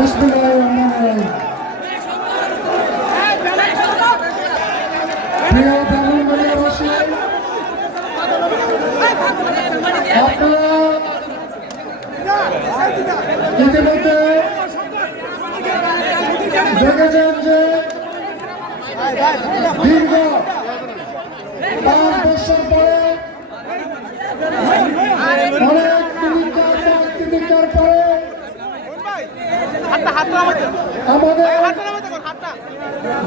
বিসমিল্লাহির-রহমানির-রহিম। প্রিয় ব্রাহ্মণবাড়িয়াবাসী, আপনারা ইতিমধ্যে দেখেছেন যে দীর্ঘ 5 বছর পরে অনেক তিতিক্ষার পরে আমাদের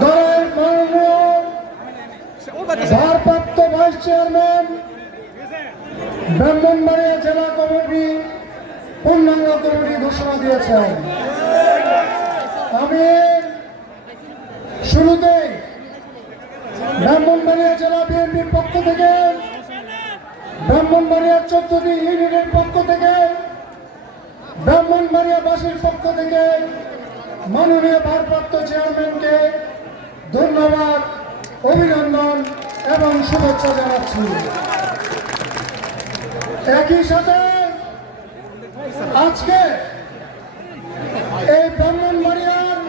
দলের মাননীয় ভারপ্রাপ্ত ভাইস চেয়ারম্যান ব্রাহ্মণবাড়িয়া জেলা কমিটি পূর্ণাঙ্গ কমিটি ঘোষণা দিয়েছেন। আমি শুরুতেই ব্রাহ্মণবাড়িয়া জেলা বিএনপির পক্ষ থেকে, ব্রাহ্মণবাড়িয়ার 14টি ইউনিটের পক্ষ থেকে, ব্রাহ্মণবাড়িয়াবাসীর পক্ষ থেকে মাননীয় ভারপ্রাপ্ত চেয়ারম্যানকে ধন্যবাদ, অভিনন্দন এবং শুভেচ্ছা জানাচ্ছি। একই সাথে আজকে এই ব্রাহ্মণবাড়িয়ার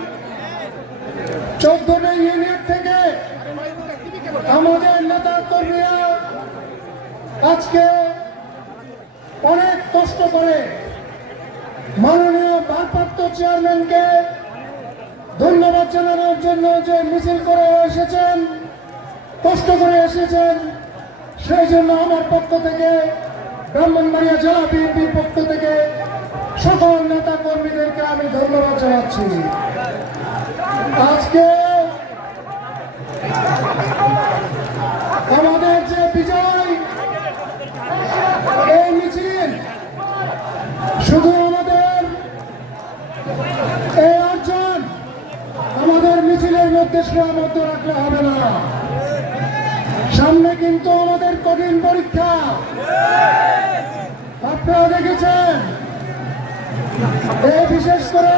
14টি ইউনিট থেকে আমাদের নেতা কর্মীরা আজকে অনেক কষ্ট করে মাননীয় ভারপ্রাপ্ত চেয়ারম্যানকে ধন্যবাদ জানানোর জন্য যে মিছিল করে এসেছেন, কষ্ট করে এসেছেন, সেই জন্য আমার পক্ষ থেকে, ব্রাহ্মণবাড়িয়া জেলা বিএনপির পক্ষ থেকে সকল নেতা কর্মীদেরকে আমি ধন্যবাদ জানাচ্ছি। আজকে আমাদের যে বিজয়, এই মিছিল শুধু আমাদের এই অর্জন আমাদের মিছিলের মধ্যে সীমাবদ্ধ রাখলে হবে না। সামনে কিন্তু আমাদের কঠিন পরীক্ষা। আপনারা দেখেছেন, এই বিশেষ করে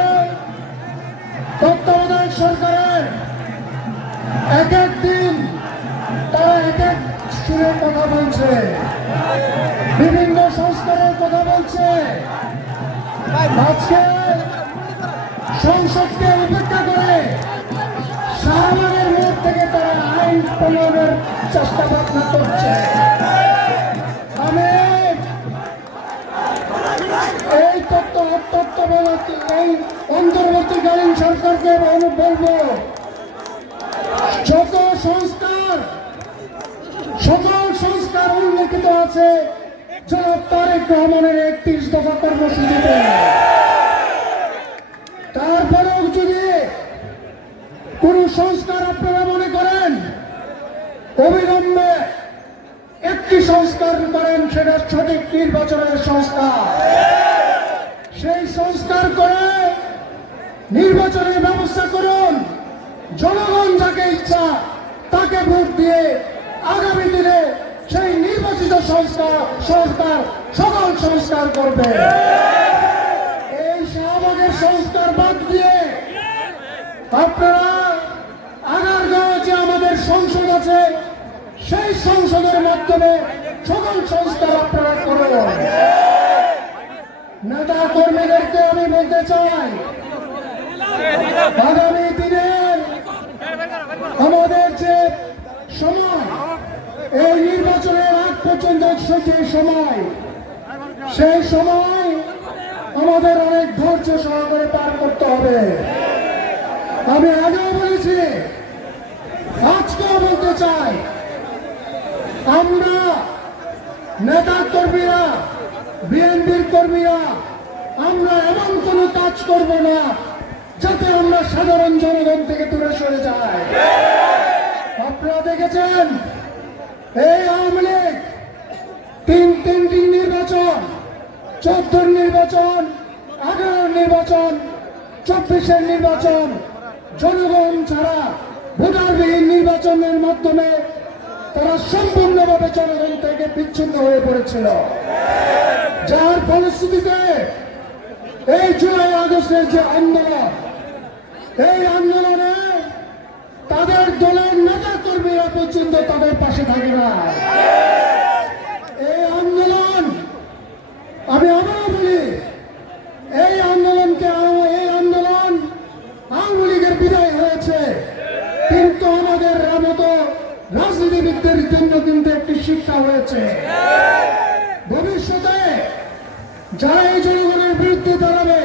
তত্ত্বাবধায়ক সরকারের এক এক দিন তারা এক এক সুরে কথা বলছে, বিভিন্ন সংস্কারের কথা বলছে। আজকে সংসদকে উপেক্ষা করে শাহবাগের মোড় থেকে তারা আইন প্রণয়নের চেষ্টা ভাবনা করছে। আমি এই এই অন্তর্বর্তীকালীন সরকারকে বলবো, যত সংস্কার, সকল সংস্কার উল্লেখিত আছে জনাব তারেক রহমানের 31 দফা কর্মসূচিতে। তারপরেও যদি কোন সংস্কার আপনারা মনে করেন অবিলম্বে একটি সংস্কার করেন, সেটা সঠিক নির্বাচনের সংস্কার। সেই সংস্কার করে নির্বাচনের ব্যবস্থা করুন। জনগণ যাকে ইচ্ছা তাকে ভোট দিয়ে আগামী দিনে সেই নির্বাচিত সরকার সকল সংস্কার করবে। এই শাহবাগের সংস্কার বাদ দিয়ে আপনারা আগারগাঁও যে আমাদের সংসদ আছে, সেই সংসদের মাধ্যমে সকল সংস্কার আপনারা করুন। নেতা কর্মীদেরকে আমি বলতে চাই, আগামী দিনে আমাদের যে সময়, এই নির্বাচনের আগ পর্যন্ত যে সময়, সেই সময় আমাদের অনেক ধৈর্য সহকারে পার করতে হবে। আমি আগেও বলেছি, আজকেও বলতে চাই, আমরা নেতা কর্মীরা, বিএনপির কর্মীরা, আমরা এমন কোন কাজ করব না যাতে আমরা সাধারণ জনগণ থেকে দূরে সরে যাই। আপনারা দেখেছেন, এই আওয়ামী লীগ তিনটি নির্বাচন, 14 নির্বাচন, 18 নির্বাচন, 24 নির্বাচন, জনগণ ছাড়া ভোটারবিহীন নির্বাচনের মাধ্যমে তারা সম্পূর্ণভাবে জনগণ থেকে বিচ্ছিন্ন হয়ে পড়েছিল। যার ফলশ্রুতিতে এই জুলাই আগস্টের যে আন্দোলন, এই আন্দোলনে তাদের দলের নেতা কর্মীরা পর্যন্ত তাদের পাশে থাকে না। এই আন্দোলন, আমি আবারও বলি, এই আন্দোলন রাজনীতির জন্য কিন্তু একটি শিক্ষা হয়েছে। ভবিষ্যতে যারা এই জনগণের বিরুদ্ধে দাঁড়াবে,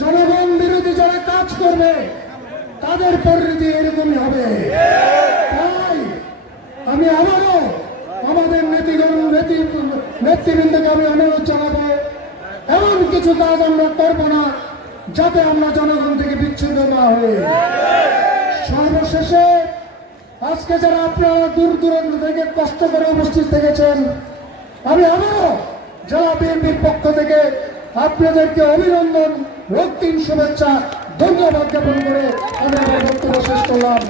জনগণ বিরোধী যারা কাজ করবে, তাদের পরিণতি এরকমই হবে। তাই আমি আবারও আমাদের নেতৃবৃন্দকে আমি অনুরোধ জানাবো, এমন কিছু কাজ আমরা করবো না যাতে আমরা জনগণ থেকে বিচ্ছিন্ন না হই। সর্বশেষে আজকে যারা আপনারা দূর দূরান্ত থেকে কষ্ট করে উপস্থিত থেকেছেন, আমি আবারও জেলা বিএনপির পক্ষ থেকে আপনাদেরকে অভিনন্দন, রক্তিম শুভেচ্ছা, ধন্যবাদ জ্ঞাপন করে আমি আমার বক্তব্য শেষ করলাম।